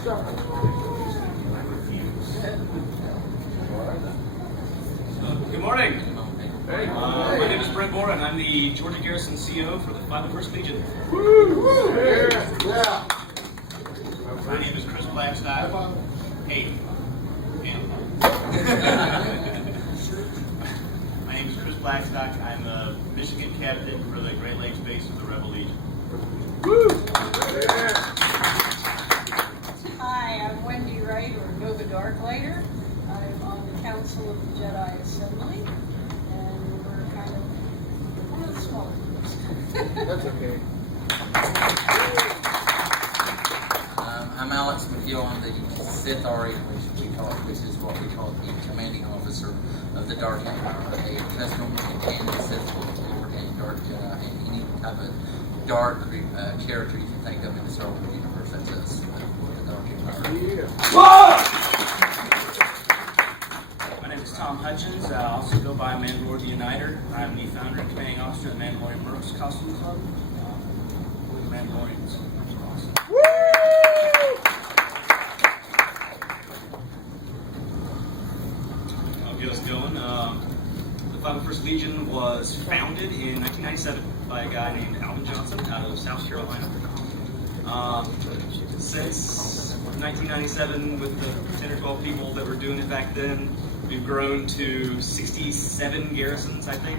Good morning. My name is Brent Moore, and I'm the Georgia Garrison CO for the 501st Legion. My name is Chris Blackstock. Hey. My name is Chris Blackstock. I'm the Michigan captain for the Great Lakes base of the Rebel Legion. Hi, I'm Wendy Wright, or Nova Darklighter. I'm on the Council of the Jedi Assembly, and we're kind of one of the smaller groups. That's okay. I'm Alex McGill. I'm the Sith Ori, which is what we call the commanding officer of the Dark Empire, a custom canon Sith Lord and Dark Jedi, and any type of dark character you can think of in the Star Wars universe. That's us, the Dark Empire. My name is Tom Hutchins. I also go by Mandalorian the Uniter. I'm the founder and commanding officer of the Mandalorian Mercs costume club. We're the Mandalorians. I'll get us going. The 501st Legion was founded in 1997 by a guy named Alvin Johnson out of South Carolina. Since 1997, with the 10 or 12 people that were doing it back then, we've grown to 67 garrisons, I think.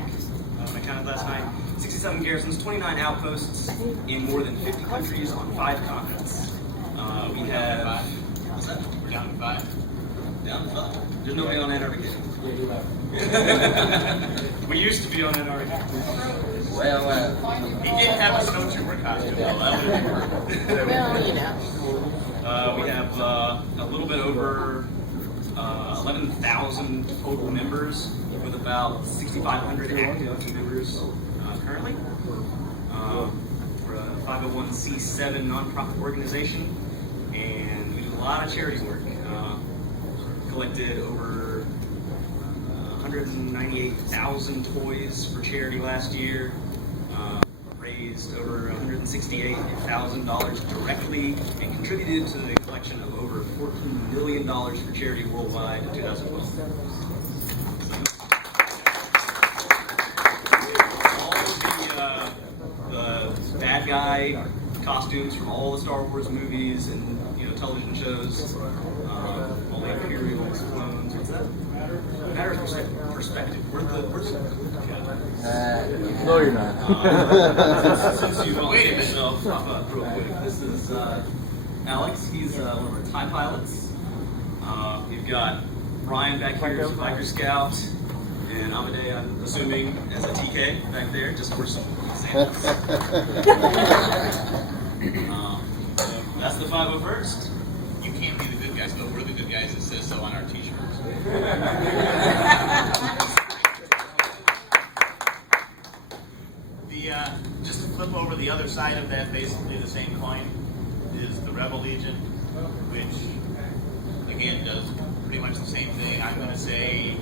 I counted last night. 67 garrisons, 29 outposts in more than 50 countries on 5 continents. We have... What's that? We're down to 5. Down to 5. There's nobody on Antarctica. We used to be on Antarctica. Well, He did have a snowtrooper costume, though. Well, you know. We have a little bit over 11,000 total members, with about 6,500 active members currently. We're a 501c7 nonprofit organization, and we do a lot of charity work. Collected over 198,000 toys for charity last year. Raised over $168,000 directly, and contributed to the collection of over $14 million for charity worldwide in 2012. All the bad guy costumes from all the Star Wars movies and television shows, all the Imperials, clones. What's that? Matter of perspective. We're the No, you're not. Since you waited yourself, real quick. This is Alex. He's one of our TIE pilots. We've got Ryan back here as a biker scout, and Amadei, I'm assuming, as a TK back there, just for some examples. That's the 501st. You can't be the good guys, but we're the good guys that says so on our t-shirts. Just to flip over the other side of that, basically the same coin, is the Rebel Legion, which again does pretty much the same thing. I'm going to say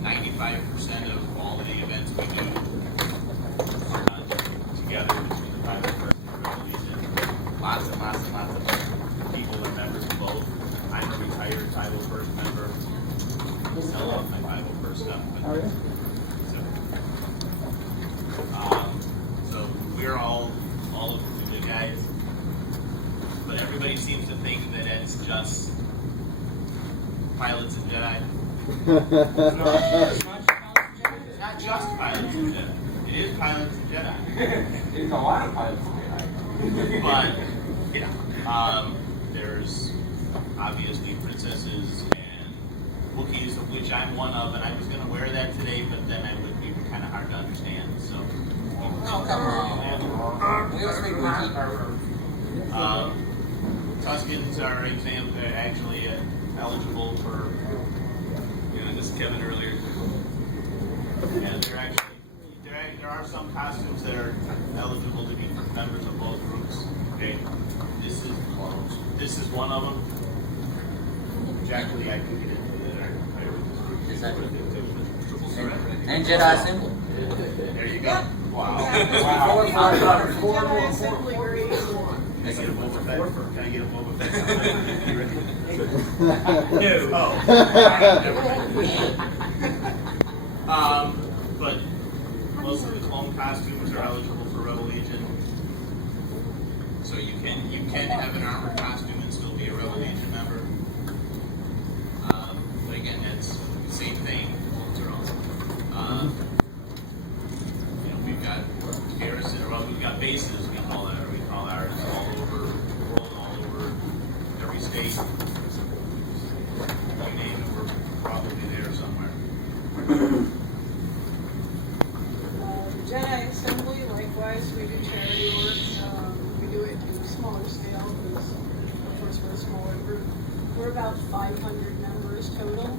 95% of all of the events we do are done together between the 501st and the Rebel Legion. Lots and lots and lots of people are members of both. I'm a retired 501st member. I sell off my 501st stuff. So we're all of the good guys. But everybody seems to think that it's just pilots and Jedi. It's not just pilots and Jedi. It is pilots and Jedi. It's a lot of pilots. But, there's obviously princesses and Wookiees, of which I'm one of, and I was going to wear that today, but then it would be kind of hard to understand, so. oh, come on. We don't speak Wookiee. Tuskens are actually eligible for, This is Kevin earlier. and there are some costumes that are eligible to be for members of both groups. Okay, this is one of them. Exactly, I can get into that. Is that and Jedi Assembly? There you go. Wow. Jedi Assembly grade 1. Can I get a Boba Fett? Can I get a Boba Fett? You ready? No. Oh. Never mind. But most of the clone costumes are eligible for Rebel Legion. So you can have an armored costume and still be a Rebel Legion member. But again, that's the same thing. Clones are all. We've got garrison, or we've got bases. We call ours all over the world, all over every state. You name it, we're probably there somewhere. Jedi Assembly, likewise, we do charity work. We do it in a smaller scale because, of course, we're a smaller group. We're about 500 members total.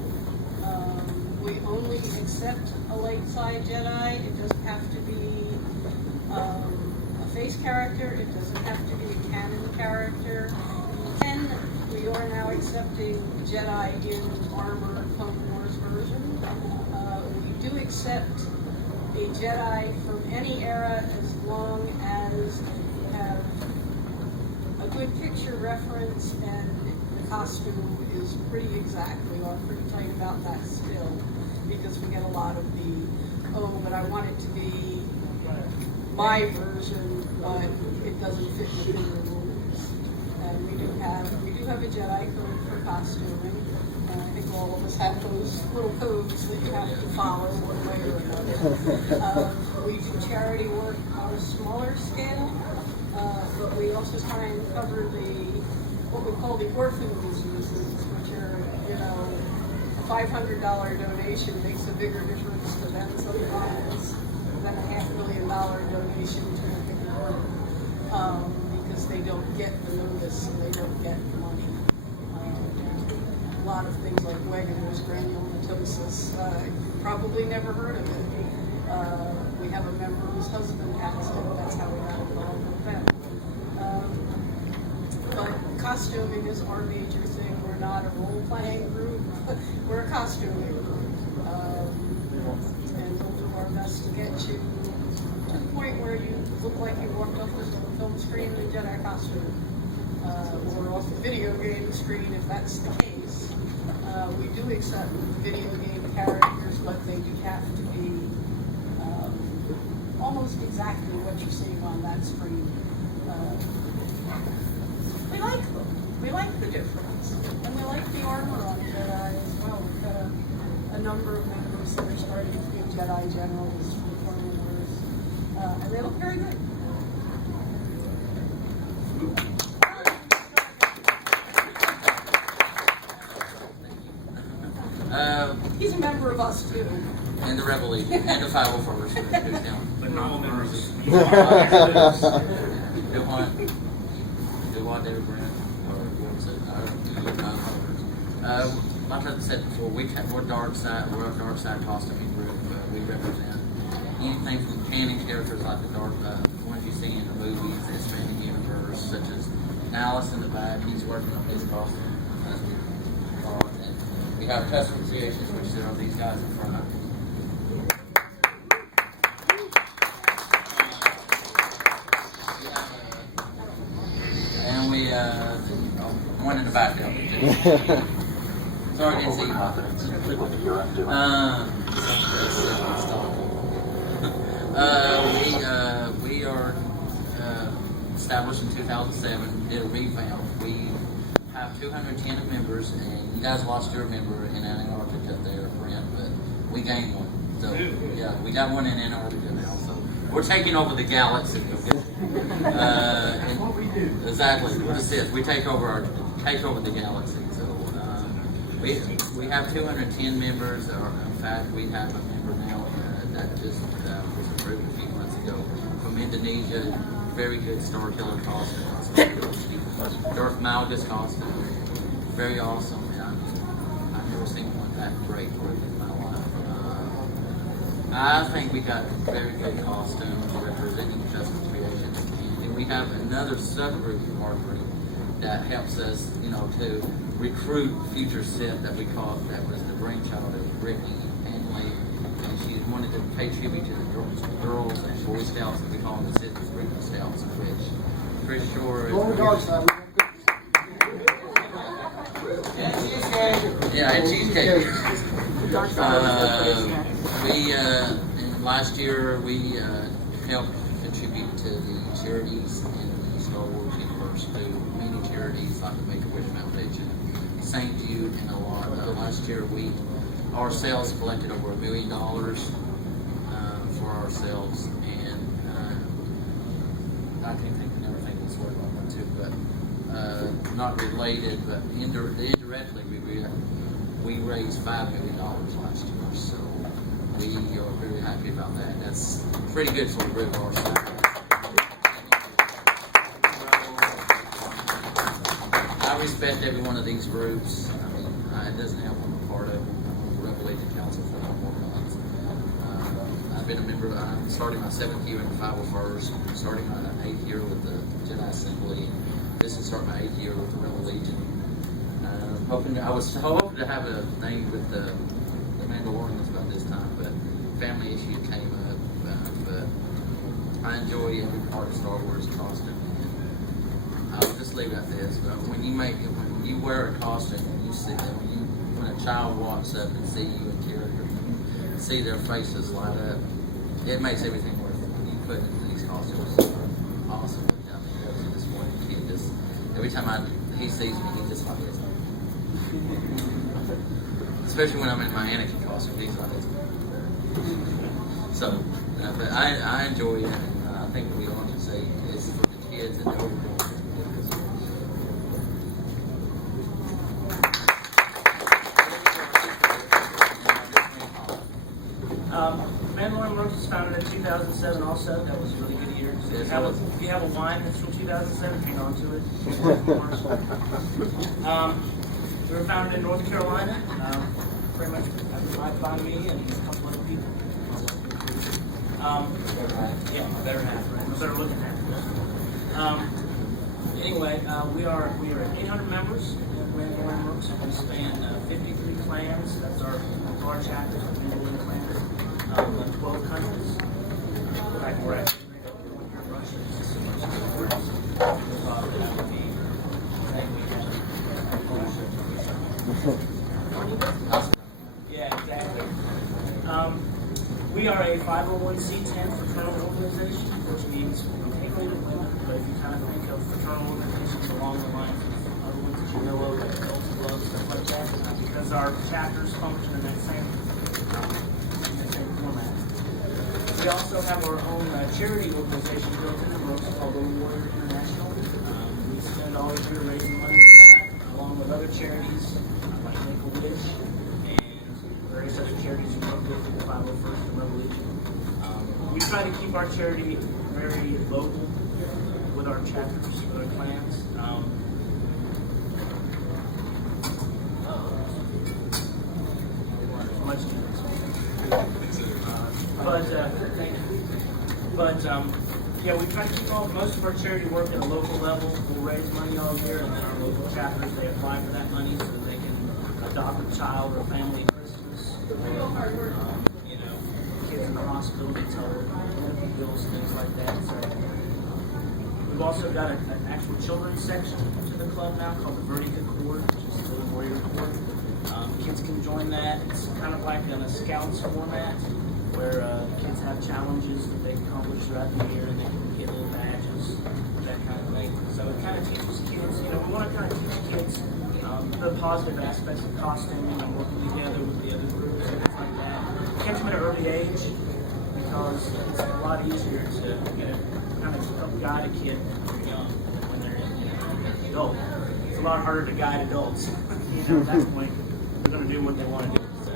We only accept a light side Jedi. It doesn't have to be a face character. It doesn't have to be a canon character. We are now accepting Jedi in armor Clone Wars version. We do accept a Jedi from any era as long as you have a good picture reference and the costume is pretty exact. We are pretty tight about that still because we get a lot of the, but I want it to be my version, but it doesn't fit within the rules. And we do have a Jedi code for costuming. I think all of us have those little codes that you have to follow one way or another. We do charity work on a smaller scale, but we also try and cover what we call the orphan diseases, which are, a $500 donation makes a bigger difference to them sometimes than a $500,000 donation to the group, because they don't get the notice and they don't get the money. A lot of things like Wegener's granulomatosis. You probably never heard of it. We have a member whose husband has it. That's how we got involved with them. But costuming is our major thing. We're not a role-playing group. We're a costuming group. And we'll do our best to get you to the point where you look like you walked off the film screen in a Jedi costume. Or off the video game screen if that's the case. We do accept video game characters, but they do have to be almost exactly what you're seeing on that screen. We like them. We like the difference. And we like the armor on Jedi as well. We've got a number of members that are starting to be Jedi generals from Clone Wars. And they look very good. He's a member of us too. And the Rebel Legion, and the 501st, who's down. But not all members. Do what, David Brand? Like I said before, we're dark side. We're a dark side costuming group. We represent anything from canon characters like the ones you see in the movies, the expanding universe, such as Alice in the back. He's working on his costume as we talk. And we have custom creations, which are these guys in front of. And we one in the back there. Sorry, didn't see you. We are established in 2007. Did a revamp. We have 210 members, and you guys lost your member in Antarctica there, Brent, but we gained one. So yeah, we got one in Antarctica now. So we're taking over the galaxy. What we do. Exactly. What it says. We take over the galaxy. So we have 210 members. Or in fact, we have a member now that just was approved a few months ago from Indonesia. Very good Star Killer costume. Darth Malgus costume. Very awesome. I've never seen one that great in my life. I think we got very good costumes representing custom creations. And we have another subgroup of our group that helps us, to recruit future Sith that we call that was the brainchild of Brittany Hanley. And she wanted to pay tribute to the girls and Boy Scouts that we call them the Sith Freedom Scouts, which Pretty sure. Go on the dark side. Yeah, and cheesecake. Dark side was And last year we helped contribute to the charities in the Star Wars universe through many charities like the Make-A-Wish Foundation, St. Jude, and a lot. Last year we ourselves collected over $1 million for ourselves, and I can't think of everything that's worth on that too, but not related, but indirectly we raised $5 million last year, so we are very happy about that. That's pretty good for a group of our staff. I respect every one of these groups. I mean, it doesn't help I'm a part of the Rebel Legion Council for 9 more months. I've been a member. I'm starting my 7th year in the 501st, starting my 8th year with the Jedi Assembly. This is starting my 8th year with the Rebel Legion. I was hoping to have a thing with the Mandalorians about this time, but family issue came up. But I enjoy every part of Star Wars costume. And I'll just leave it at this. But when you wear a costume, and you see them, when a child walks up and see you in character, you see their faces light up, it makes everything worth it. When you put these costumes, are awesome. I mean, there's this one kid just every time he sees me, he just like this. Especially when I'm in my Anakin costume, he's like this. So, but I enjoy it, and I think what we all can say is for the kids and the overall. Mandalorian Mercs was founded in 2007 also. That was a really good year. So if you have a wine that's from 2007, hang on to it. We were founded in North Carolina. Pretty much right by me and a couple other people. Yeah, better half, right? Better looking half. Anyway, we are at 800 members in Mandalorian Mercs. We span 53 clans. That's our chapters of Mandalorian clans. 12 countries. We're actually Russia is so much different. We thought that I would be Russia. Yeah, exactly. We are a 501c10 fraternal organization, which means we take away the women, but if you kind of think of fraternal organizations along the lines of other ones that you know of, like Adults Club, stuff like that, because our chapters function in that same format. We also have our own charity organization built in the Mercs called the Warrior International. We spend all year raising money for that, along with other charities like Make-A-Wish and various other charities we work with, the 501st and Rebel Legion. We try to keep our charity very local with our chapters, with our clans. Much yeah, we try to keep most of our charity work at a local level. We'll raise money all year, and then our local chapters, they apply for that money so that they can adopt a child or a family at Christmas. Kids in the hospital, they tell medical bills, things like that. So we've also got an actual children's section to the club now called the Vertica Corps, which is the Warrior Corps. Kids can join that. It's kind of like in a Scouts format, where kids have challenges that they accomplish throughout the year, and they can get little badges, that kind of thing. So it kind of teaches kids, we want to kind of teach kids the positive aspects of costuming and working together with the other groups and things like that. Catch them at an early age, because it's a lot easier to kind of help guide a kid when they're young than when they're an adult. It's a lot harder to guide adults. At that point, they're going to do what they want to do. So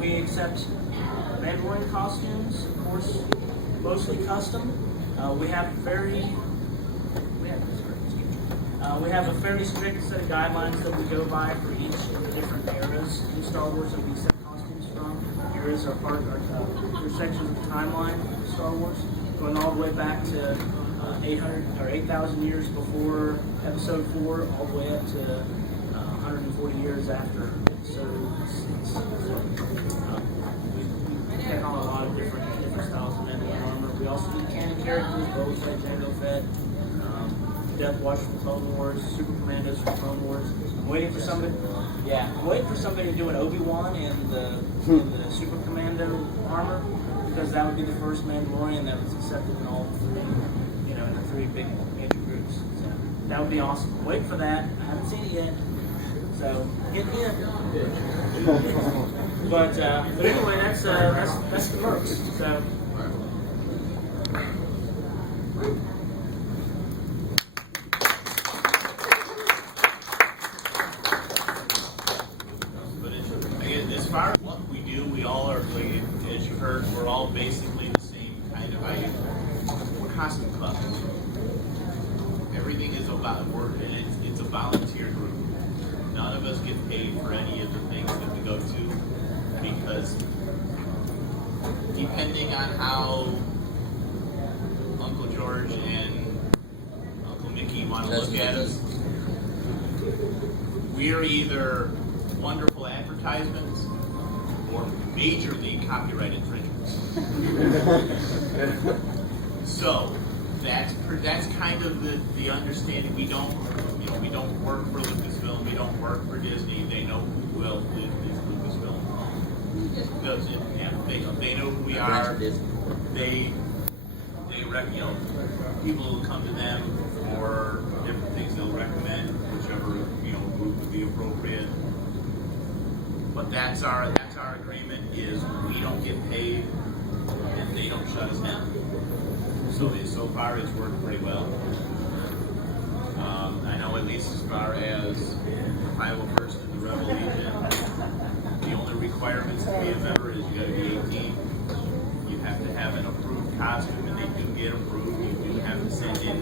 we accept Mandalorian costumes, of course, mostly custom. We have a fairly strict set of guidelines that we go by for each of the different eras in Star Wars that we accept costumes from. Eras are part of our sections of the timeline of Star Wars, going all the way back to 8,000 years before Episode 4, all the way up to 140 years after Episode 6. So, we take on a lot of different styles of Mandalorian armor. We also do canon characters, Boba Fett, Jango Fett, Death Watch from Clone Wars, Super Commandos from Clone Wars. I'm waiting for somebody. Yeah, I'm waiting for somebody to do an Obi-Wan in the Super Commando armor, because that would be the first Mandalorian that was accepted in all three, you know, in the three big major groups. So that would be awesome. I'm waiting for that. I haven't seen it yet. So get in. But anyway, that's the Mercs. So. But again, as far as what we do, we all are, like, as you heard, we're all basically the same kind of idea. We're costume clubs. Everything is about work, and it's a volunteer group. None of us get paid for any of the things that we go to, because depending on how Uncle George and Uncle Mickey want to look at us, we're either wonderful advertisements or majorly copyright infringements. So that's kind of the understanding. We don't work for Lucasfilm. We don't work for Disney. They know who else is Lucasfilm. Does it? Yeah, they know who we are. They people who come to them for different things, they'll recommend whichever group would be appropriate. But that's our agreement, is we don't get paid and they don't shut us down. So far it's worked pretty well. I know at least as far as the 501st and the Rebel Legion, the only requirements to be a member is you got to be 18. You have to have an approved costume, and they do get approved. You do have to send in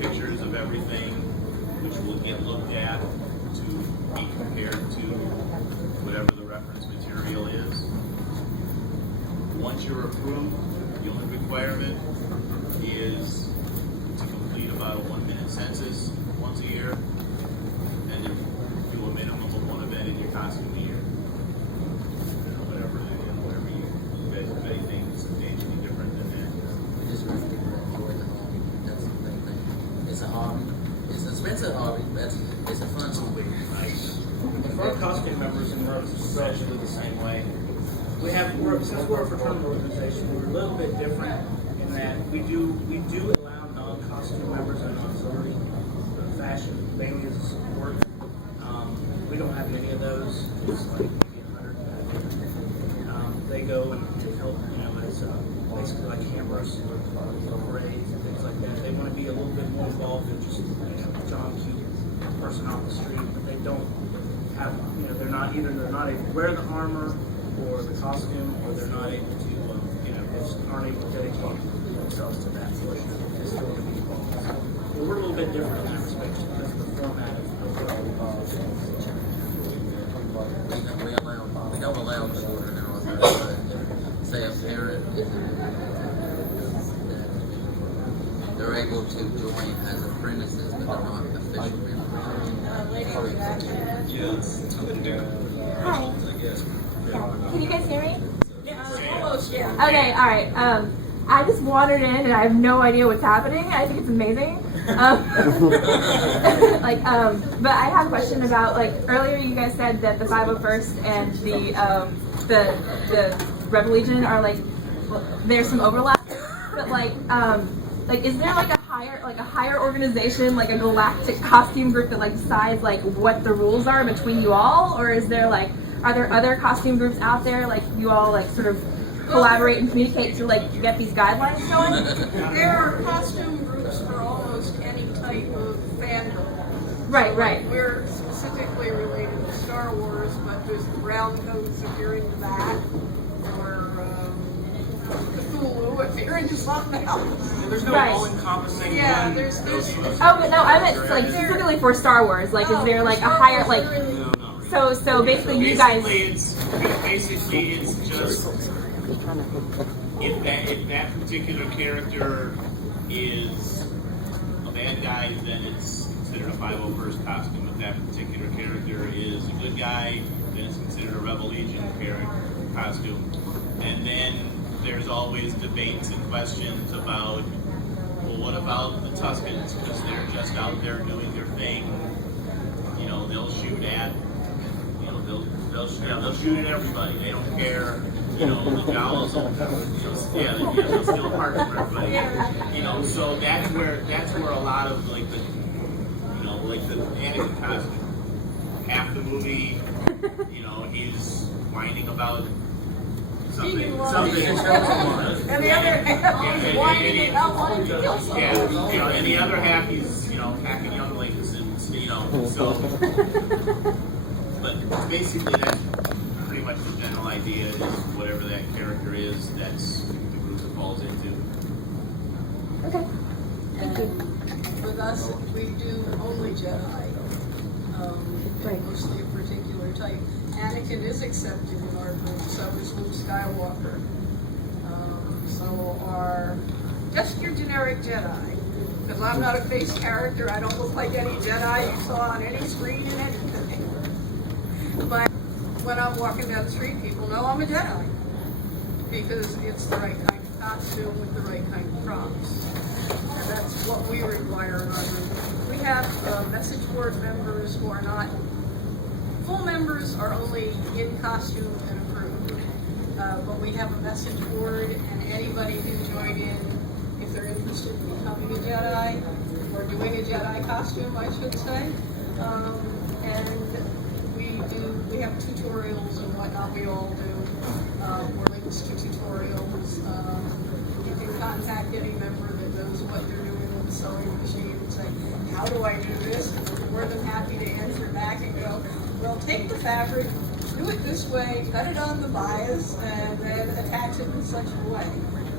pictures of everything, which will get looked at to be compared to whatever the reference material is. Once you're approved, the only requirement is to complete about a 1-minute census once a year, and then do a minimum of one event in your costume a year. Whatever you guys have anything substantially different than that. Just really enjoy the hobby. That's the main thing. It's a hobby. It's an expensive hobby, but it's a fun hobby. For our costume members and Mercs, it's actually the same way. Since we're a fraternal organization, we're a little bit different in that we do allow non-costume members and auxiliary fashion mainly as a support. We don't have any of those. It's like maybe 100. They go and help, as basically like cameras or parades and things like that. They want to be a little bit more involved than just John Q person off the street, but they don't have, they're not able to wear the armor or the costume, or they're not able to, just aren't able to dedicate themselves to that portion. They still want to be involved. So we're a little bit different in that respect because of the format of what we We don't allow children in our group, say a parent they're able to join as apprentices, but they're not official members. Yeah, it's good to do. Hi. I guess. Can you guys hear me? Almost, yeah. Okay, alright. I just wandered in and I have no idea what's happening. I think it's amazing. But I have a question about, earlier you guys said that the 501st and the Rebel Legion are there's some overlap, but is there a higher organization, like a galactic costume group that decides what the rules are between you all, or is there are there other costume groups out there you all sort of collaborate and communicate to get these guidelines going? There are costume groups for almost any type of fandom. Right. We're specifically related to Star Wars, but there's the brown coats if you're into that, or Cthulhu if you're into something else. There's no Right. all-encompassing. Yeah, one. there's Oh, but no, I meant specifically for Star Wars. Is there a higher No, not really. So basically you guys. Basically, it's just if that particular character is a bad guy, then it's considered a 501st costume. If that particular character is a good guy, then it's considered a Rebel Legion costume. And then there's always debates and questions about, well, what about the Tuscans? Because they're just out there doing their thing. You know, they'll shoot at, you know, they'll shoot at everybody. They don't care. You know, the Jawas will, they'll steal parts from everybody. You know, so that's where a lot of like the, you know, like the Anakin costume. Half the movie, you know, he's whining about something. And the other half is whining about wanting to kill someone. Yeah, you know, and the other half he's, you know, hacking younglings and, you know, so. But basically that's pretty much the general idea is whatever that character is, that's the group it falls into. Okay. And with us, we do only Jedi. Mostly a particular type. Anakin is accepted in our group, so is Luke Skywalker. So are just your generic Jedi. Because I'm not a face character, I don't look like any Jedi you saw on any screen in anything. But when I'm walking down the street, people know I'm a Jedi. Because it's the right kind of costume with the right kind of props. And that's what we require in our group. We have message board members who are not full members, are only in costume and approved. But we have a message board, and anybody can join in if they're interested in becoming a Jedi or doing a Jedi costume, I should say. And we have tutorials and whatnot. We all do. We're links to tutorials. You can contact any member that knows what they're doing with the sewing machine and say, how do I do this? And we're more than happy to answer back and go, well, take the fabric, do it this way, cut it on the bias, and then attach it in such a way,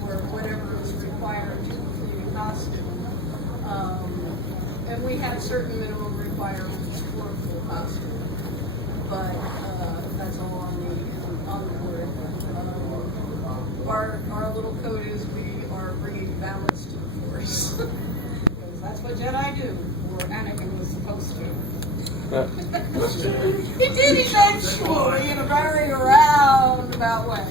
or whatever is required to complete a costume. And we have certain minimum requirements for a full costume, but that's all on the board. Our little code is we are bringing balance to the Force. Because that's what Jedi do, or Anakin was supposed to. He did eventually, in a very roundabout way.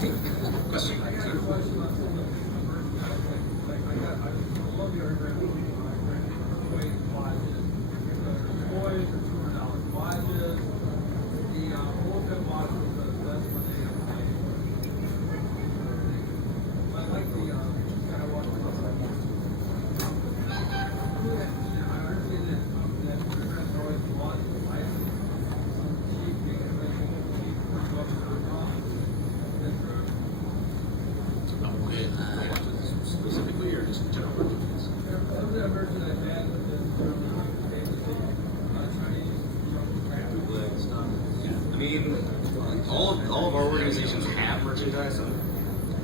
Specifically, or just general merchandise? I mean, all of our organizations have merchandise. I'm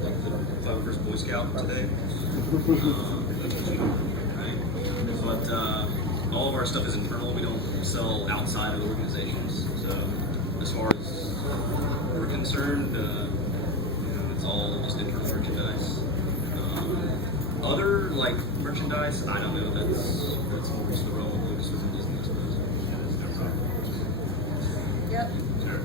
like the 1st Boy Scout today. But all of our stuff is internal. We don't sell outside of the organizations. So as far as we're concerned, it's all just internal merchandise. Other like merchandise, I don't know. That's more just the realm of Lucas and Disney, I suppose. Yep. Sure.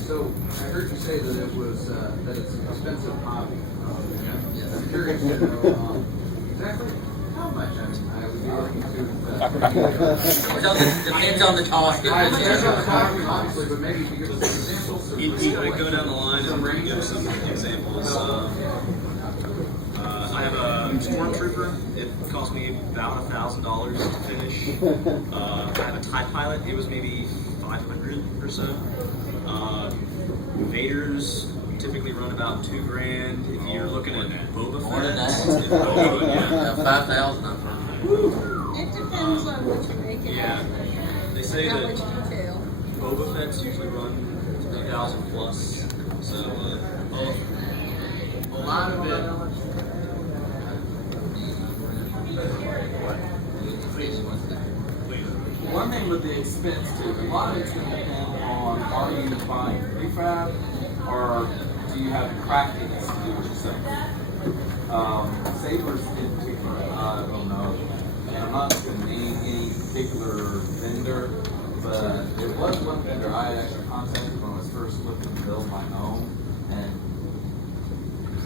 So I heard you say that it was that it's an expensive hobby. I'm curious to know exactly how much I would be looking to. Depends on the cost. I understand the hobby, obviously, but maybe you could give us some examples. I go down the line and give some examples. I have a Stormtrooper. It cost me about $1,000 to finish. I have a TIE Pilot. It was maybe $500 or so. Vaders typically run about $2,000. If you're looking at Boba More than Fett, that. 5,000. It depends on what you're making. Yeah. They say How that much detail. Boba Fett's usually run 3,000 plus. So A lot of it. Please. One thing with the expense too, a lot of it's going to depend on are you buying prefab or do you have practice to do it yourself? Sabers in particular, I don't know, and I'm not going to name any particular vendor, but there was one vendor I had actually contacted when I was first looking to build my own, and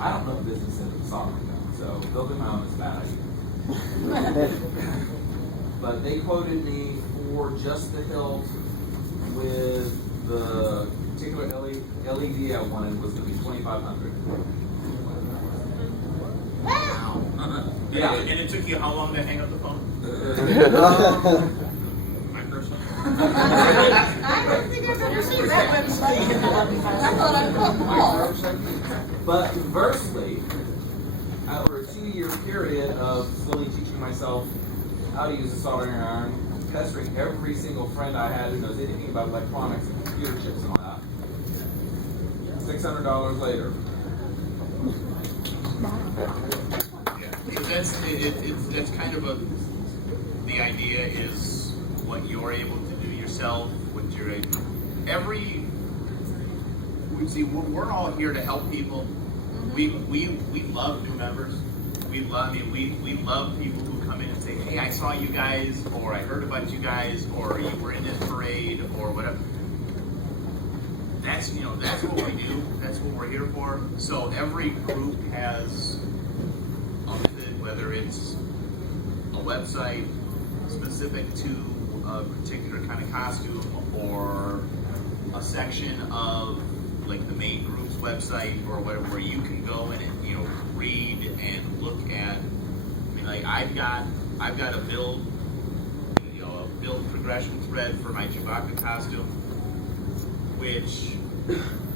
I don't know business in the soccer, so building my own is a bad idea. But they quoted me for just the hilt with the particular LED I wanted was going to be $2,500. Wow. Yeah. And it took you how long to hang up the phone? My personal. I don't think I've ever seen that website. I thought I'd call. But conversely, over a 2-year period of slowly teaching myself how to use a soldering iron, pestering every single friend I had who knows anything about electronics and computer chips and all that, $600 later. Yeah. So that's kind of the idea is what you're able to do yourself, what you're we're all here to help people. We love new members. We love people who come in and say, hey, I saw you guys, or I heard about you guys, or you were in this parade, or whatever. That's what we do. That's what we're here for. So every group has a method, whether it's a website specific to a particular kind of costume, or a section of like the main group's website or whatever, where you can go in and read and look at. I mean, like I've got a build progression thread for my Chewbacca costume, which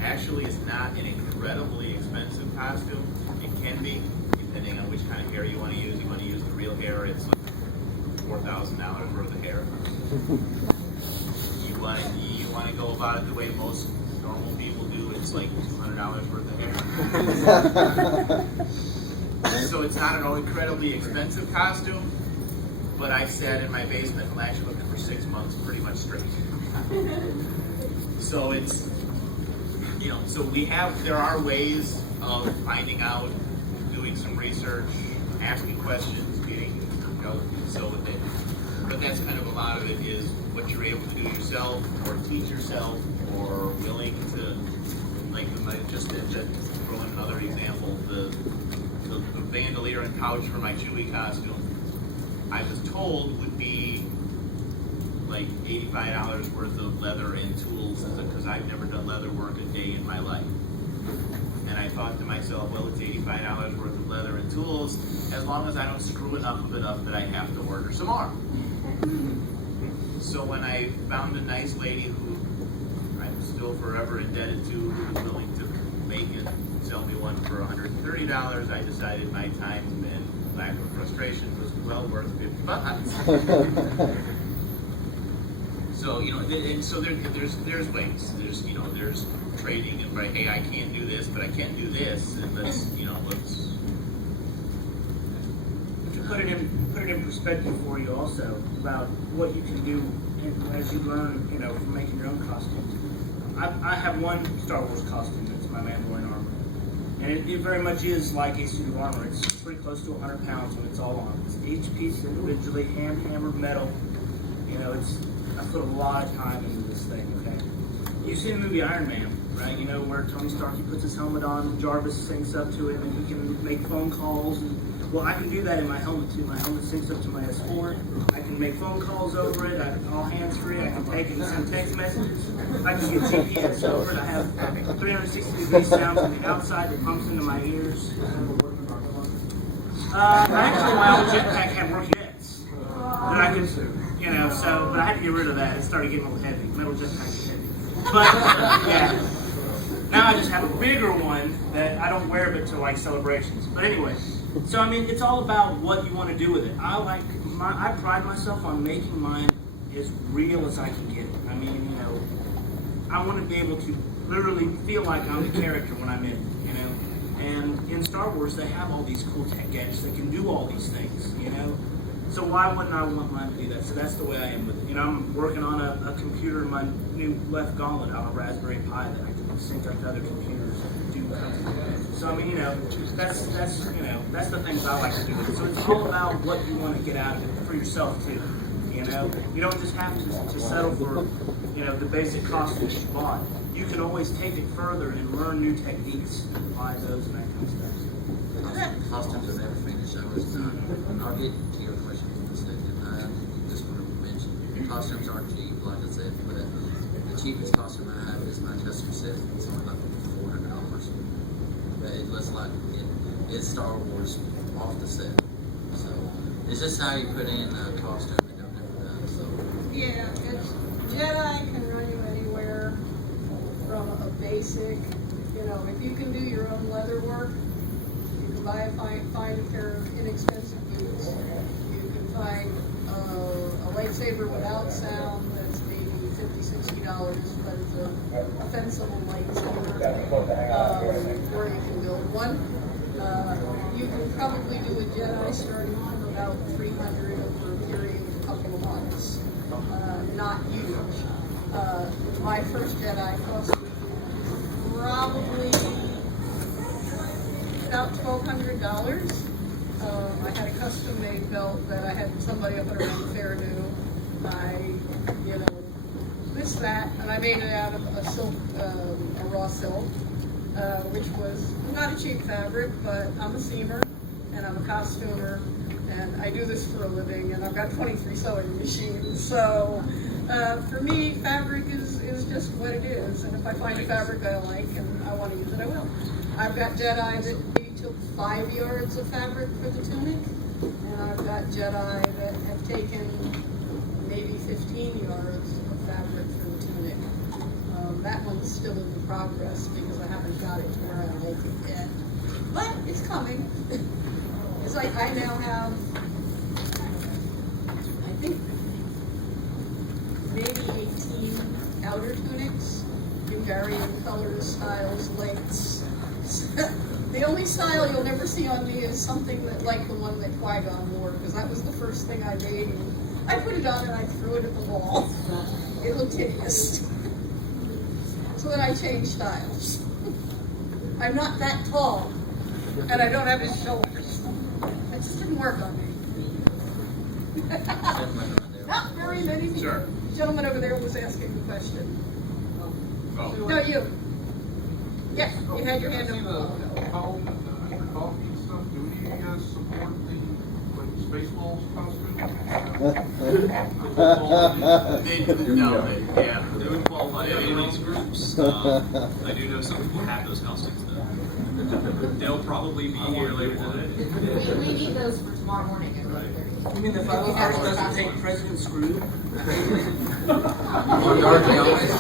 actually is not an incredibly expensive costume. It can be, depending on which kind of hair you want to use. You want to use the real hair, it's like $4,000 worth of hair. You want to go about it the way most normal people do, it's like $200 worth of hair. So it's not an incredibly expensive costume, but I sat in my basement and latched looking for 6 months pretty much straight. So it's, so there are ways of finding out, doing some research, asking questions, getting, so with it. But that's kind of a lot of it is what you're able to do yourself, or teach yourself, or willing to, like, just to throw in another example, the bandolier and pouch for my Chewie costume, I was told would be like $85 worth of leather and tools, because I've never done leather work a day in my life. And I thought to myself, well, it's $85 worth of leather and tools, as long as I don't screw enough of it up that I have to order some more. So when I found a nice lady who I'm still forever indebted to, who was willing to make and sell me one for $130, I decided my time and lack of frustration was well worth $50. So and so there's ways. There's trading and right. Hey, I can't do this, but I can do this, and let's. To put it in perspective for you also about what you can do as you learn, from making your own costumes. I have one Star Wars costume that's my Mandalorian armor, and it very much is like a suit of armor. It's pretty close to 100 pounds when it's all on. It's each piece individually hand-hammered metal. I put a lot of time into this thing. Okay, you've seen the movie Iron Man, right? Where Tony Stark, he puts his helmet on, Jarvis syncs up to it, and he can make phone calls. Well, I can do that in my helmet too. My helmet syncs up to my S4. I can make phone calls over it. I'm all hands-free. I can take and send text messages. I can get GPS over it. I have 360-degree sound from the outside that pumps into my ears. Actually, my old jetpack had Rockettes that I could, but I had to get rid of that. It started getting a little heavy. Metal jetpack is heavy. But, yeah. Now I just have a bigger one that I don't wear but to like celebrations. But anyway, so it's all about what you want to do with it. I pride myself on making mine as real as I can get it. I want to be able to literally feel like I'm the character when I'm in it, And in Star Wars, they have all these cool tech gadgets that can do all these things, So why wouldn't I want mine to do that? So that's the way I am with it. I'm working on a computer in my new left gauntlet on a Raspberry Pi that I can sync up to other computers and do kinds of things. So that's the things I like to do with it. So it's all about what you want to get out of it for yourself too. You don't just have to settle for the basic cost that you bought. You can always take it further and learn new techniques and apply those and that kind of stuff. Costumes are never finished. show is done. I'll get to your question in a second. I just want to mention, costumes aren't cheap, like I said, but the cheapest costume I have is my custom set. It's only like $400. But it looks like it's Star Wars off the set. So it's just how you put in a costume and everything. So Yeah, it's Jedi can run you anywhere from a basic, if you can do your own leather work, you can find a pair of inexpensive boots. You can find a lightsaber without sound that's maybe $50, $60, but it's a offensible lightsaber, or you can build one. You can probably do a Jedi starting from about 300 over a period of a couple of months. Not huge. My first Jedi cost me probably about $1,200. I had a custom made belt that I had somebody up at around fair do. I, missed that, and I made it out of a silk, a raw silk, which was not a cheap fabric, but I'm a seamer and I'm a costumer, and I do this for a living, and I've got 23 sewing machines. So for me, fabric is just what it is, and if I find a fabric I like and I want to use it, I will. I've got Jedi that maybe took 5 yards of fabric for the tunic, and I've got Jedi that have taken maybe 15 yards of fabric for the tunic. That one's still in progress because I haven't got it to where I like it yet. But it's coming. It's like I now have, I think, maybe 18 outer tunics in varying colors, styles, lengths. The only style you'll never see on me is something that, like the one that Qui-Gon wore, because that was the first thing I made. And I put it on and I threw it at the wall. It looked hideous. So then I changed styles. I'm not that tall, and I don't have his shoulders. It just didn't work on me. Not very many people. Sure. The gentleman over there was asking the question. Oh. No, you. Yes, you had your hand up. Coffee and stuff, do you guys support the Spaceballs costume? Yeah. They would qualify any of these groups. I do know some people have those costumes though. They'll probably be here later today. We need those for tomorrow morning at 1:30. You mean the 501st doesn't take President Screw? or Dar'Jetii always.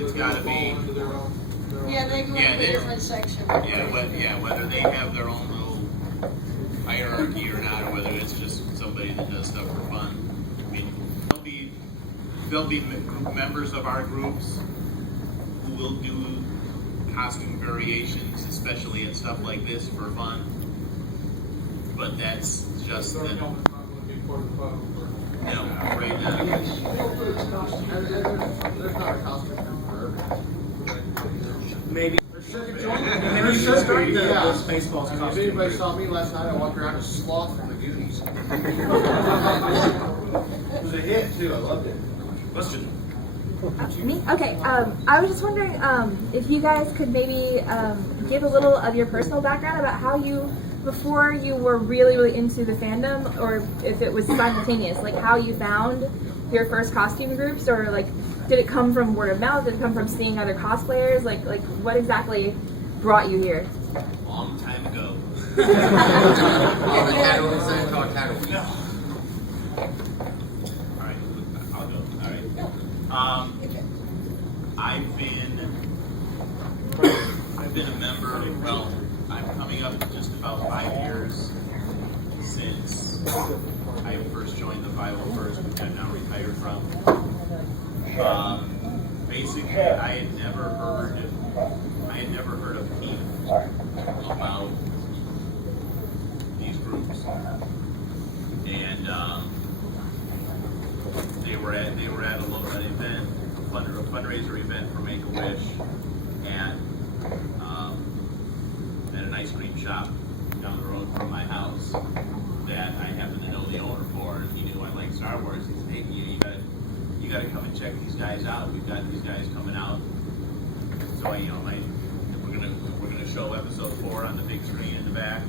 It's gotta be. Yeah, they go Yeah, in a they- different section. Whether they have their own little hierarchy or not, or whether it's just somebody that does stuff for fun. I mean, there'll be members of our groups who will do costume variations, especially and stuff like this for fun. But that's just So the, y'all not going to be part of the 501st? no, right now. There's not a costume for everyone. Maybe. Maybe you should start the Spaceballs If costume. anybody saw me last night, I walked around as Sloth from the Goonies. It was a hit too, I loved it. Question. Me? Okay. I was just wondering if you guys could maybe give a little of your personal background about how you, before you were really into the fandom, or if it was simultaneous, like how you found your first costume groups, or like did it come from word of mouth? Did it come from seeing other cosplayers? Like what exactly brought you here? Long time ago. On the Tatooine side called Tatooine. Alright, I'll go. Alright. I've been a member, well, I'm coming up to just about 5 years since I first joined the 501st, which I'm now retired from. Basically, I had never heard of Keith about these groups. And they were at a local event, a fundraiser event for Make-A-Wish, at an ice cream shop down the road from my house that I happen to know the owner for, and he knew I liked Star Wars. He said, "Hey, you gotta come and check these guys out. We've got these guys coming out So we're gonna show episode 4 on the big screen in the back,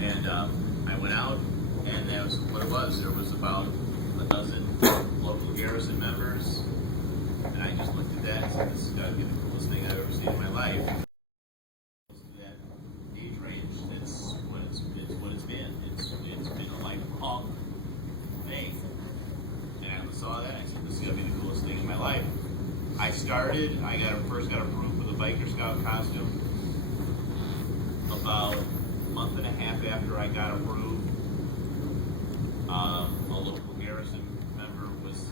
and I went out, and that was what it was. There was about a dozen local garrison members, and I just looked at that and said, this has got to be the coolest thing I've ever seen in my life. That age range, it's what it's been. It's been a lifelong thing. And I saw that, and I said, this is going to be the coolest thing in my life. I first got approved for the Biker Scout costume about a month and a half after I got approved. A local garrison member was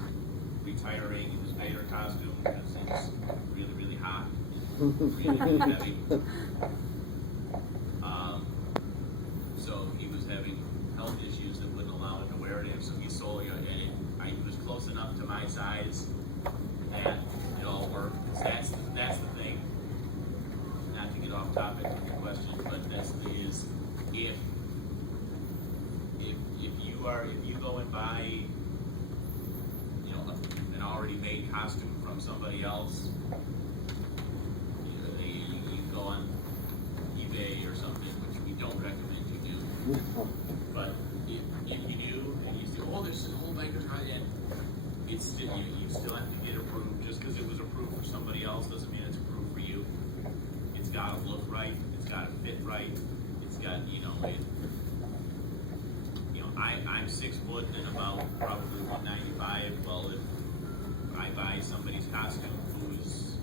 retiring in his Vader costume because it's really, really hot and really, really heavy. So he was having health issues that wouldn't allow him to wear it, so he sold it, and I was close enough to my size that it all worked. That's the thing. Not to get off topic with the question, but this is if you go and buy, an already made costume from somebody else, you go on eBay or something, which we don't recommend you do. But if you do, and you say, oh, there's this whole Biker right in, it's still, you still have to get approved. Just because it was approved for somebody else doesn't mean it's approved for you. It's got to look right. It's got to fit right. It's got, I'm 6 foot and about probably 195. Well, if I buy somebody's costume who is,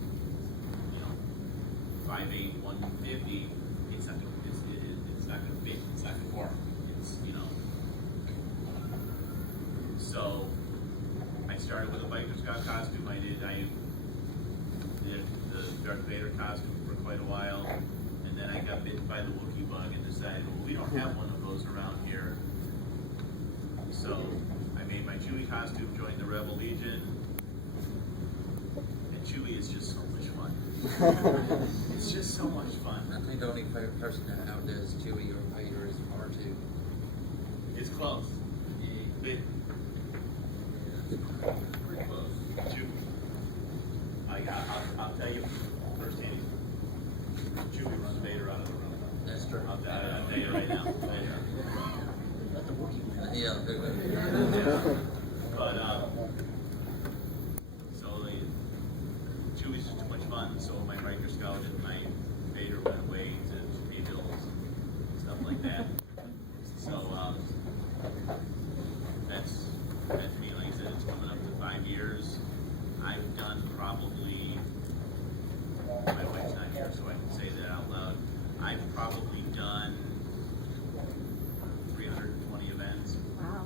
5'8", 150, it's not gonna fit. It's not gonna work. So I started with a Biker Scout costume. I did the Darth Vader costume for quite a while, and then I got bitten by the Wookiee bug and decided, well, we don't have one of those around here. So I made my Chewie costume, joined the Rebel Legion, and Chewie is just so much fun. It's just so much fun. I think the only person that outdoes Chewie or Vader is R2. It's close. Pretty close. Chewie. I'll tell you firsthand. Chewie runs Vader out of the room. That's true. I'll tell you right now. Yeah. But so Chewie's just too much fun. So my Biker Scout and my Vader went away to pay bills and stuff like that. So that's me. Like I said, it's coming up to 5 years. I've done probably, my wife's not here, so I can say that out loud. I've probably done 320 events. Wow.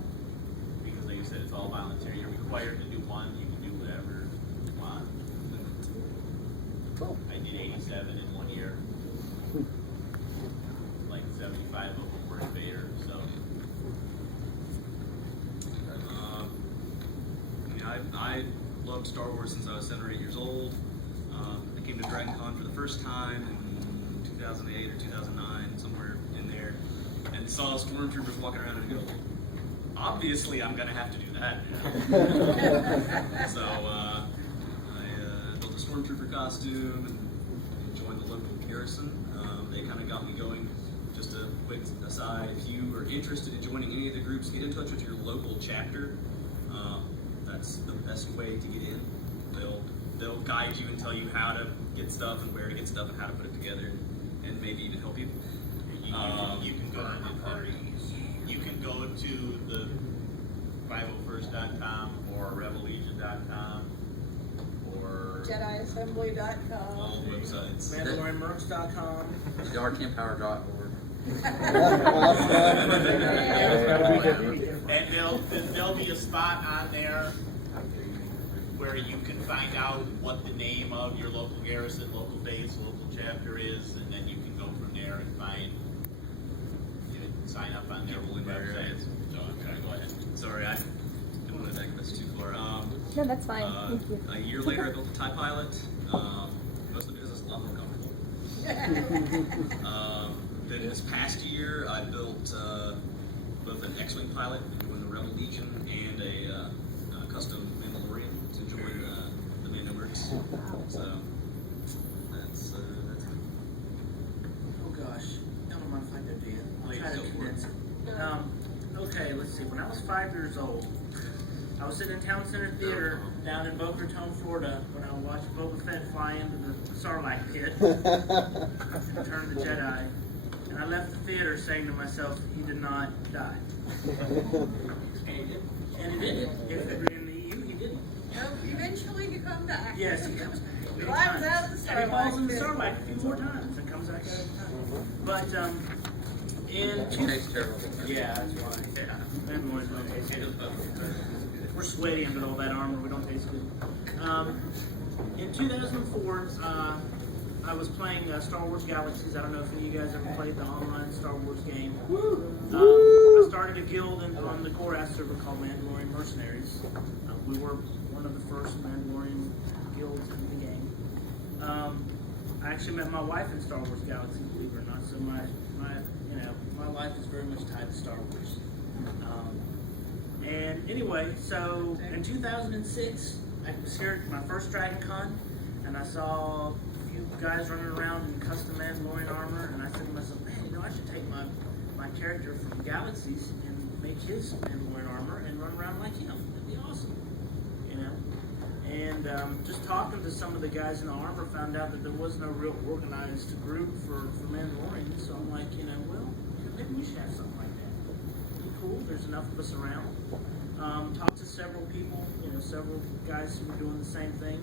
Because like I said, it's all volunteer. You're required to do one. You can do whatever you want. Cool. I did 87 in 1 year. Like 75 of them were in Vader. So I loved Star Wars since I was 7 or 8 years old. I came to Dragon Con for the first time in 2008 or 2009, somewhere in there, and saw stormtroopers walking around and go, obviously I'm gonna have to do that now. So I built a stormtrooper costume and joined the local garrison. They kind of got me going. Just a quick aside, if you are interested in joining any of the groups, get in touch with your local chapter. That's the best way to get in. They'll guide you and tell you how to get stuff and where to get stuff and how to put it together, and maybe even help you. you can go to the 501st.com or rebellegion.com or JediAssembly.com. all the websites. Mandalorian Mercs.com. DarkEmpire.org. And there'll be a spot on there where you can find out what the name of your local garrison, local base, local chapter is, and then you can go from there and sign up on their websites. So I'm trying to go ahead. Sorry, I didn't want to take this too far. No, that's fine. Thank you. A year later, I built a TIE Pilot. Mostly because it's a lot more comfortable. Then this past year, I built both an X-Wing pilot to join the Rebel Legion and a custom Mandalorian to join Mandalorian Mercs. So that's Oh gosh, I don't mind if I do it. I'll Please, try to go for it. condense it. Okay, let's see. When I was 5 years old, I was sitting in Town Center Theater down in Boca Raton, Florida, when I watched Boba Fett fly into the Sarlacc pit and turn the Jedi. And I left the theater saying to myself, he did not die. And he didn't. If they were in the EU, he didn't. No, eventually you come back. Yes, he comes back. many Climbs times. out of the And he falls in the Sarlacc Sarlacc a few more times and comes back out of the time. But, It tastes terrible. yeah, that's why. Yeah. Mandalorians don't taste good. We're sweaty under all that armor. We don't taste good. In 2004, I was playing Star Wars Galaxies. I don't know if any of you guys ever played the online Star Wars game. I started a guild on the Korath server called Mandalorian Mercenaries. We were one of the first Mandalorian guilds in the game. I actually met my wife in Star Wars Galaxies, believe it or not. So my life is very much tied to Star Wars. And anyway, so in 2006, I was here at my first Dragon Con, and I saw a few guys running around in custom Mandalorian armor, and I said to myself, man, I should take my character from Galaxies and make his Mandalorian armor and run around like him. That'd be awesome, And just talking to some of the guys in the armor, found out that there was no real organized group for Mandalorians. So I'm like, well, maybe we should have something like that. Be cool. There's enough of us around. Talked to several people, several guys who were doing the same thing.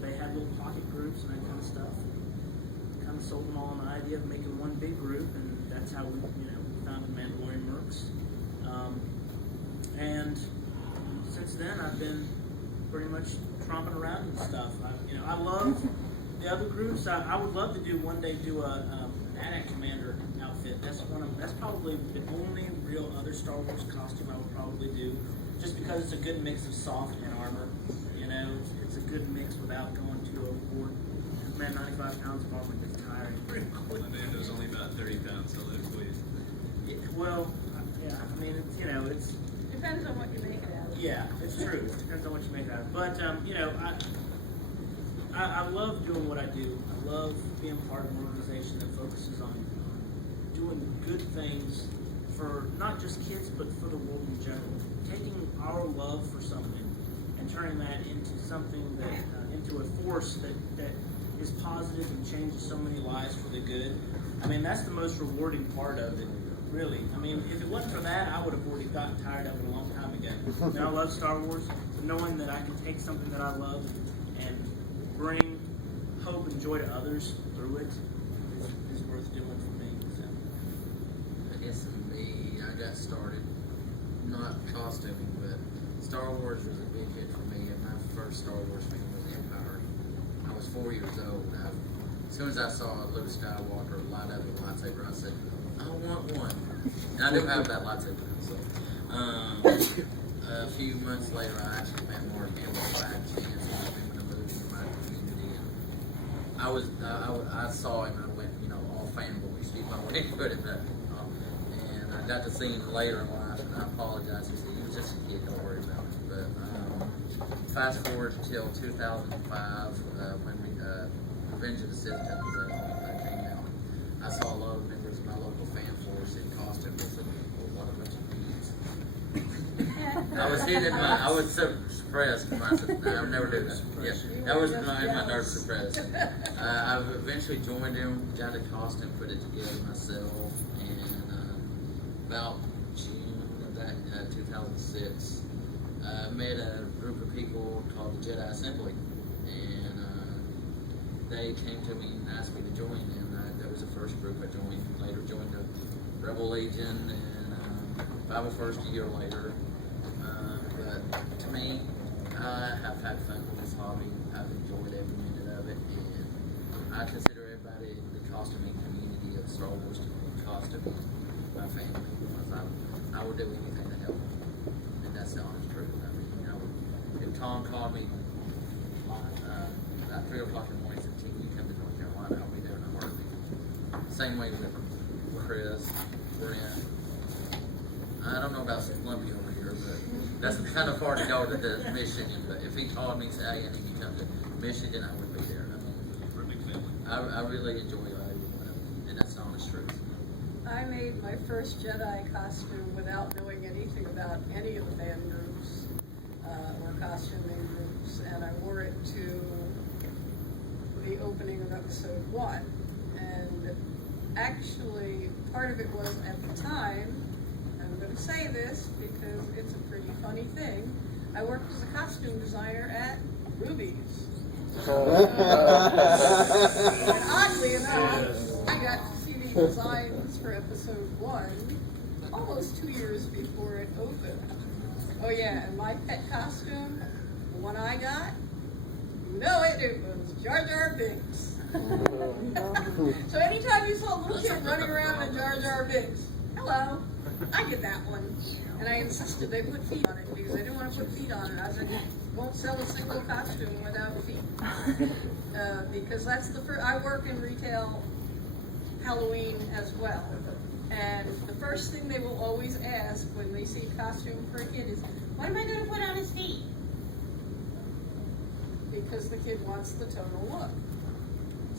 They had little pocket groups and that kind of stuff. Kind of sold them all on the idea of making one big group, and that's how we, founded Mandalorian Mercs. And since then, I've been pretty much tromping around and stuff. I love the other groups. I would love to one day do an AT-AT Commander outfit. That's probably the only real other Star Wars costume I would probably do, just because it's a good mix of soft and armor. It's a good mix without going too overboard. Man, 95 pounds of armor gets tiring pretty quick. Mando's only about 30 pounds, so let's wait. It's Depends on what you make it out of. yeah, it's true. It depends on what you make it out of. But I love doing what I do. I love being part of an organization that focuses on doing good things for not just kids, but for the world in general. Taking our love for something and turning that into something that, into a force that is positive and changes so many lives for the good. That's the most rewarding part of it, really. If it wasn't for that, I would have already gotten tired of it a long time ago. I love Star Wars, but knowing that I can take something that I love and bring hope and joy to others through it is worth doing for me. So. I guess for me, I got started, not costuming, but Star Wars was a big hit for me, and my first Star Wars film was Empire. I was 4 years old. As soon as I saw Luke Skywalker light up a lightsaber, I said, I want one. And I do have that lightsaber. So, a few months later, I actually met Mark Hamill back and saw him in a movie in my community. And I saw him, and I went, all fanboy, excuse my way to put it. And I got to see him later in life, and I apologized. He said, he was just a kid, don't worry about it. But fast forward until 2005, when Revenge of the Sith came out. I saw a lot of members of my local fan force in costume. I said, what a bunch of idiots. I was so suppressed. I said, I would never do that. Yeah, that was my nerves suppressed. I eventually joined him, got a costume, put it together myself, and about June of that 2006, I met a group of people called the Jedi Assembly, and they came to me and asked me to join, and that was the first group I joined. Later joined the Rebel Legion, and 501st a year later. But to me, I have had fun with this hobby. I've enjoyed every minute of it, and I consider everybody in the costuming community of Star Wars costuming my family, because I would do anything to help them, and that's the honest truth. If Tom called me at 3 o'clock in the morning and said, "Can you come to North Carolina?" I'll be there in a heartbeat. Same way with Chris, Brent. I don't know about Columbia over here. longer, but that's kind of far to go to the Michigan. But if he called me and said, hey, I need you to come to Michigan, I would be there. I mean, We're a big family. I really enjoy IU, and that's the honest truth. I made my first Jedi costume without knowing anything about any of the fan groups or costuming groups, and I wore it to the opening of episode 1. And actually, part of it was at the time, I'm going to say this because it's a pretty funny thing, I worked as a costume designer at Ruby's. And oddly enough, I got to see the designs for episode 1 almost 2 years before it opened. Oh yeah, and my pet costume, the one I got, it was Jar Jar Binks. So anytime you saw a little kid running around in Jar Jar Binks, hello, I get that one. And I insisted they put feet on it because I didn't want to put feet on it. I said, won't sell a single costume without feet. Because that's the first, I work in retail Halloween as well. And the first thing they will always ask when they see a costume for a kid is, what am I going to put on his feet? Because the kid wants the tonal look.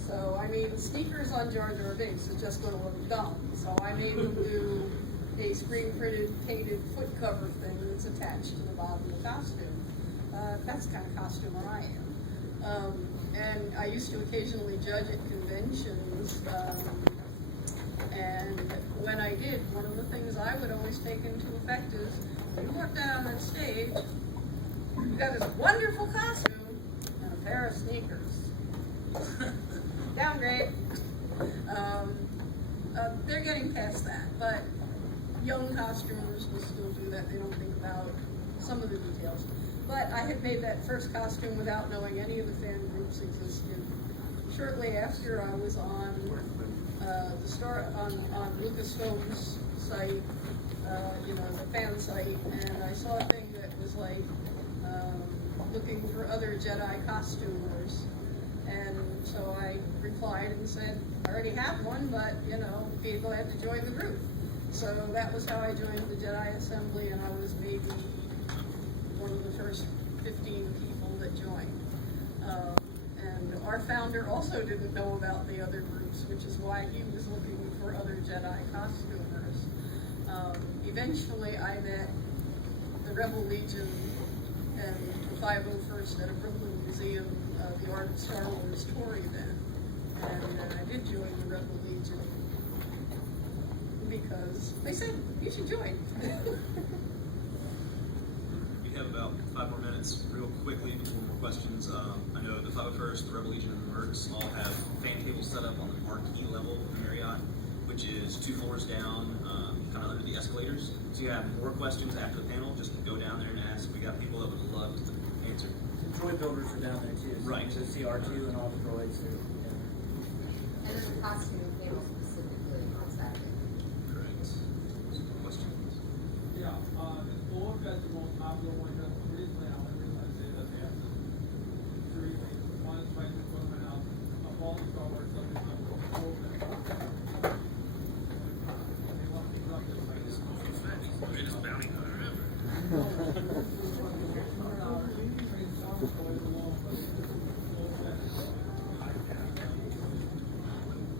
So, I mean, sneakers on Jar Jar Binks is just going to look dumb. So I made them do a screen-printed, painted foot cover thing that's attached to the bottom of the costume. That's the kind of costumer I am. And I used to occasionally judge at conventions. And when I did, one of the things I would always take into effect is, when you walk down on that stage, you've got this wonderful costume and a pair of sneakers. Downgrade. They're getting past that, but young costumers will still do that. They don't think about some of the details. But I had made that first costume without knowing any of the fan groups existed. Shortly after, I was on the store on Lucasfilm's site, the fan site, and I saw a thing that was like looking for other Jedi costumers. And so I replied and said, I already have one, but, be glad to join the group. So that was how I joined the Jedi Assembly, and I was maybe one of the first 15 people that joined. And our founder also didn't know about the other groups, which is why he was looking for other Jedi costumers. Eventually, I met the Rebel Legion and the 501st at a Brooklyn museum, the Art of Star Wars tour event. And I did join the Rebel Legion because they said, you should join. We have about 5 more minutes, real quickly, before more questions. I know the 501st, the Rebel Legion, and the Mercs all have fan tables set up on the marquee level of the Marriott, which is 2 floors down, kind of under the escalators. So you have more questions after the panel, just go down there and ask. We got people that would love to answer. The droid builders are down there too. So Right. The CR2 and all the droids are. And there's a costume table specifically on Saturday. Correct. Questions? Yeah, the Fall Festival is popular one just recently. I say that they have three things. One is like the equipment out, a fall Star Wars something like the Fall Festival. They want things up there like this. Greatest bounty hunter ever.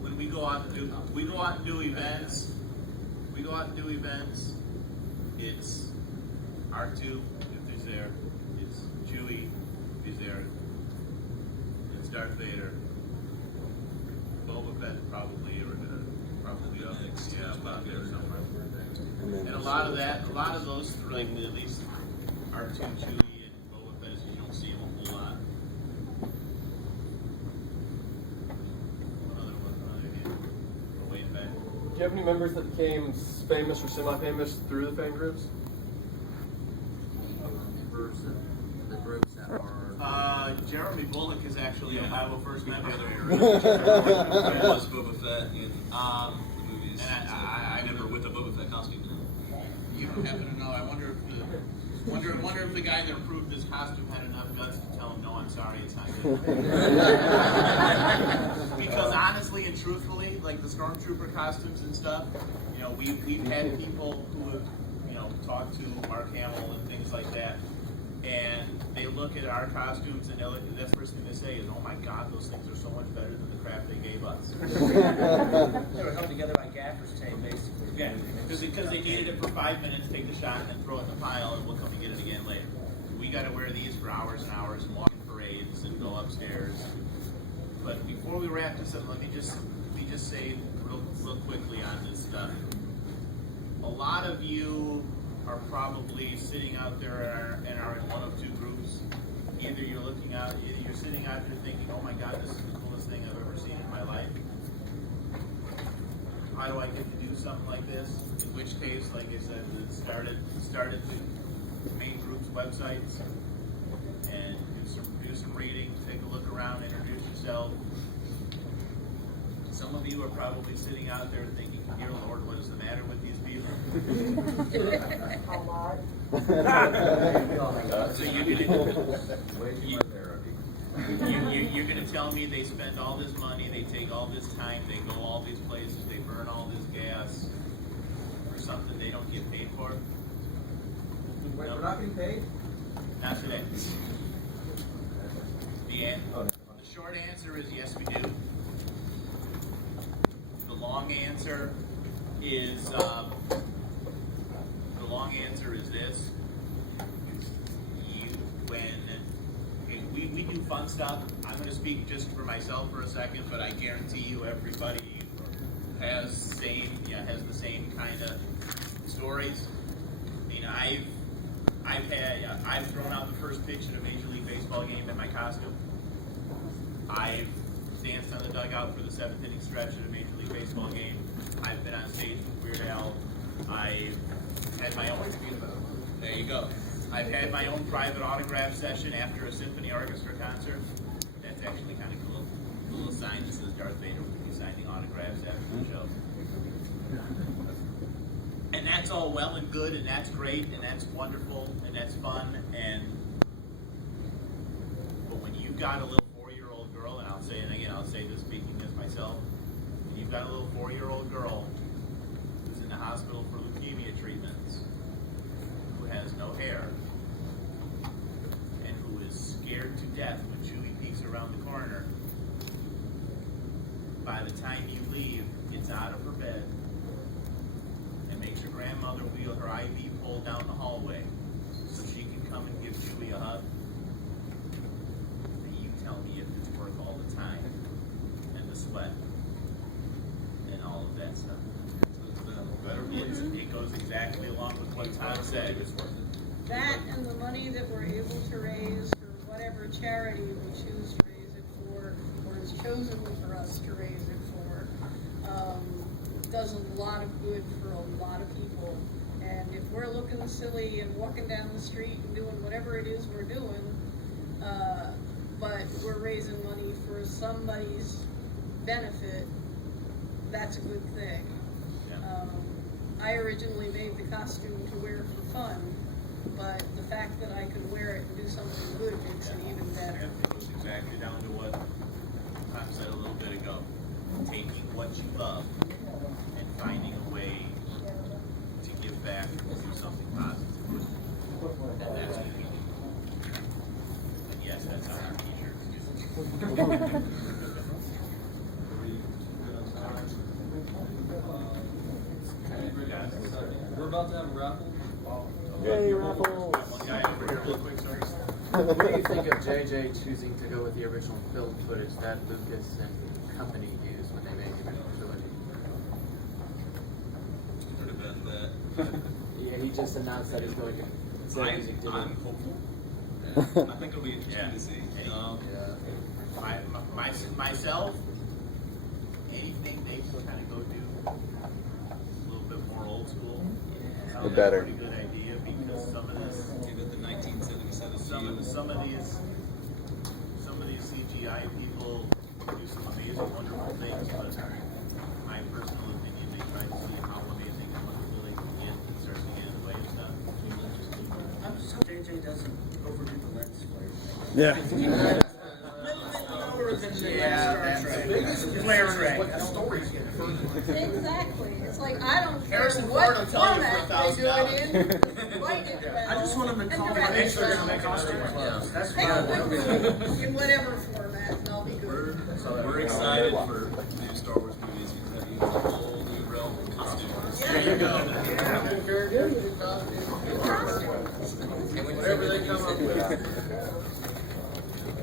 When we go out and do events, it's R2 if he's there, it's Chewie if he's there, it's Darth Vader, Boba Fett probably up next, yeah, about there somewhere. And a lot of those, like at least R2, Chewie, and Boba Fett, you don't see them a whole lot. Another hand. Way back. Do you have any members that became famous or semi-famous through the fan groups? The groups that are. Jeremy Bullock is actually a 501st member. It was Boba Fett in the movies. And I never with a Boba Fett costume. You don't happen to know. I wonder if the guy that approved his costume had enough guts to tell him, no, I'm sorry, it's not good. Because honestly and truthfully, like the Stormtrooper costumes and stuff, we've had people who have, talk to Mark Hamill and things like that, and they look at our costumes and that's the first thing they say is, "Oh my God, those things are so much better than the crap they gave us." They were held together by gaffer's tape, basically. Yeah, because they needed it for 5 minutes, take the shot, and then throw it in the pile, and we'll come and get it again later. We got to wear these for hours and hours and walk in parades and go upstairs. But before we wrap this up, let me just say real quickly on this stuff. A lot of you are probably sitting out there and are in one of two groups. Either you're sitting out there thinking, "Oh my God, this is the coolest thing I've ever seen in my life. How do I get to do something like this?" In which case, like I said, started the main group's websites and do some reading, take a look around, introduce yourself. Some of you are probably sitting out there thinking, "Dear Lord, what is the matter with these people?" So you're gonna tell me they spend all this money, they take all this time, they go all these places, they burn all this gas for something they don't get paid for? Wait, we're not getting paid? Not today. The short answer is yes, we do. The long answer is this: we do fun stuff. I'm going to speak just for myself for a second, but I guarantee you, everybody has the same kind of stories. I mean, I've thrown out the first pitch at a Major League Baseball game in my costume. I've danced on the dugout for the 7th inning stretch at a Major League Baseball game. I've been on stage with Weird Al. I've had my own. There you go. I've had my own private autograph session after a symphony orchestra concert. That's actually kind of cool. A little sign that says Darth Vader will be signing autographs after the show. And that's all well and good, and that's great, and that's wonderful, and that's fun, but when you've got a little 4-year-old girl, and I'll say this speaking as myself, when you've got a little 4-year-old girl who's in the hospital for leukemia treatments, who has no hair, and who is scared to death when Chewie peeks around the corner, by the time you leave, gets out of her bed, and makes her grandmother wheel her IV pole down the hallway so she can come and give Chewie a hug. And you tell me if it's worth all the time and the sweat and all of that stuff. It goes exactly along with what Tom said. That and the money that we're able to raise for whatever charity we choose to raise it for, or is chosen for us to raise it for, does a lot of good for a lot of people. And if we're looking silly and walking down the street and doing whatever it is we're doing, but we're raising money for somebody's benefit, that's a good thing. I originally made the costume to wear for fun, but the fact that I could wear it and do something good makes it even better. It goes exactly down to what Tom said a little bit ago. Taking what you love and finding a way to give back and do something positive. And that's what we need. And yes, that's on our t-shirts. We're about to have a raffle. Yay, raffle! One guy over here real quick, sorry. What do you think of JJ choosing to go with the original film footage that Lucas and company used when they made the original trilogy? Heard about that. Yeah, he just announced that he's going to say music to I'm it. hopeful. Yeah, I think it'll be interesting to see. Myself, anything they kind of go do a little bit more old school. The better. Pretty good idea because some of this, Give it the 1977 some of these CGI people do some amazing, wonderful things. But my personal opinion, they try to see how amazing and wonderful they can get and start to get in the way of stuff. I'm just hope JJ doesn't overdo the lens flare. Yeah. Lower than the Yeah, Star that's Trek. Flare Trek. What the story's getting further. Exactly. It's like, I don't care Harrison what Ford will tell you format for they do it in. Write it well. I just want them to call And me direct extra it in the well. costume clubs. That's Hey, fine. in whatever format, and I'll be good. We're excited for the new Star Wars movies because that means a whole new realm of costumes. There you go. Whatever they come up with.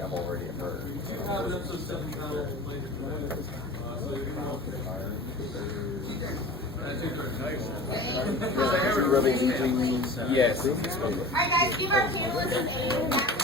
I'm already a bird. Have an episode 7 title later today. So you can help. I think they're nice. Really? Yes. Alright guys, give our panelists a name.